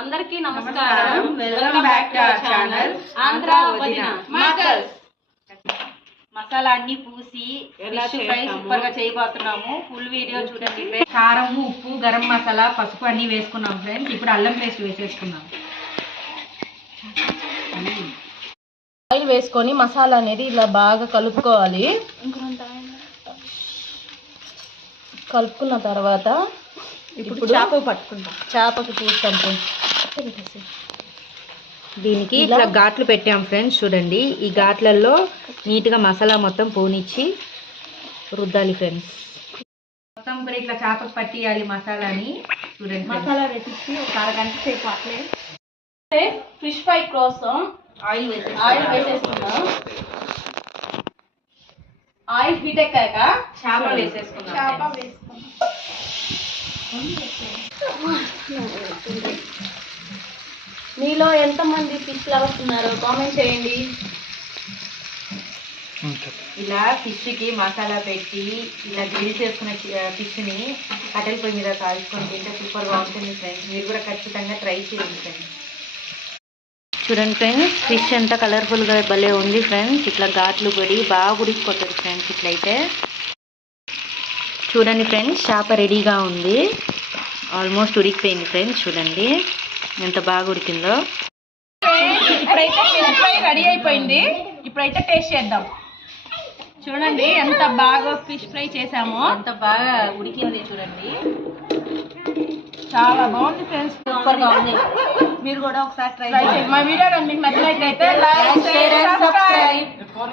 అందరికీ నమస్కారం. Welcome back to our channel Andhra వదిన మాకల్స్. మసాలా అన్ని పూసి ఫిష్ ఫ్రై సూపర్ గా చేయబోతున్నాము. ఫుల్ వీడియో చూడండి. కారం, ఉప్పు, గరం మసాలా, పసుపు అన్ని వేసుకున్నాం ఫ్రెండ్స్. ఇప్పుడు అల్లం పేస్ట్ వేసేసుకున్నాం. ఆయిల్ వేసుకొని మసాలా అనేది ఇలా బాగా కలుపుకోవాలి. కలుపుకున్న తర్వాత ఇప్పుడు చేపకు చూస్తాం. దీనికి ఇట్లా ఘాట్లు పెట్టాం ఫ్రెండ్స్. చూడండి, ఈ ఘాట్లలో నీట్గా మసాలా మొత్తం పోనిచ్చి రుద్దాలి ఫ్రెండ్స్. మొత్తం కూడా ఇట్లా చేపకు పట్టియాలి మసాలాని. చూడండి, మసాలా వేసి ఒక అరగంట సేపు అట్లే ఫిష్ ఫ్రై కోసం ఆయిల్ వేసేసుకున్నాం. ఆయిల్ హీట్ ఎక్కాక చేపలు వేసేసుకున్నాం. మీలో ఎంతమంది ఫిష్ లవర్స్ ఉన్నారో కామెంట్ చేయండి. ఇలా ఫిష్కి మసాలా పెట్టి ఇలా గ్రిల్ చేసుకున్న ఫిష్ని కట్టెల పొయ్యి మీద కాల్చుకొని తింటే సూపర్గా ఉంటుంది ఫ్రెండ్స్. మీరు కూడా ఖచ్చితంగా ట్రై చేయండి ఫ్రెండ్స్. చూడండి ఫ్రెండ్స్, ఫిష్ ఎంత కలర్ఫుల్గా భలే ఉంది ఫ్రెండ్స్. ఇట్లా ఘాట్లు పడి బాగా ఉడికిపోతుంది ఫ్రెండ్స్. ఇట్లయితే చూడండి ఫ్రెండ్స్, చేప రెడీగా ఉంది. ఆల్మోస్ట్ ఉడికిపోయింది ఫ్రెండ్స్. చూడండి ఎంత బాగా ఉడికిందో. ఇప్పుడైతే ఫిష్ ఫ్రై రెడీ అయిపోయింది. ఇప్పుడైతే టేస్ట్ చేద్దాం. చూడండి ఎంత బాగా ఫిష్ ఫ్రై చేసామో, ఎంత బాగా ఉడికింది చూడండి. చాలా బాగుంది ఫ్రెండ్స్. సూపర్ గా ఉంది. మీరు కూడా ఒకసారి ట్రై చేయండి. మా వీడియో మీకు నచ్చినట్లయితే లైక్, షేర్, సబ్స్క్రైబ్.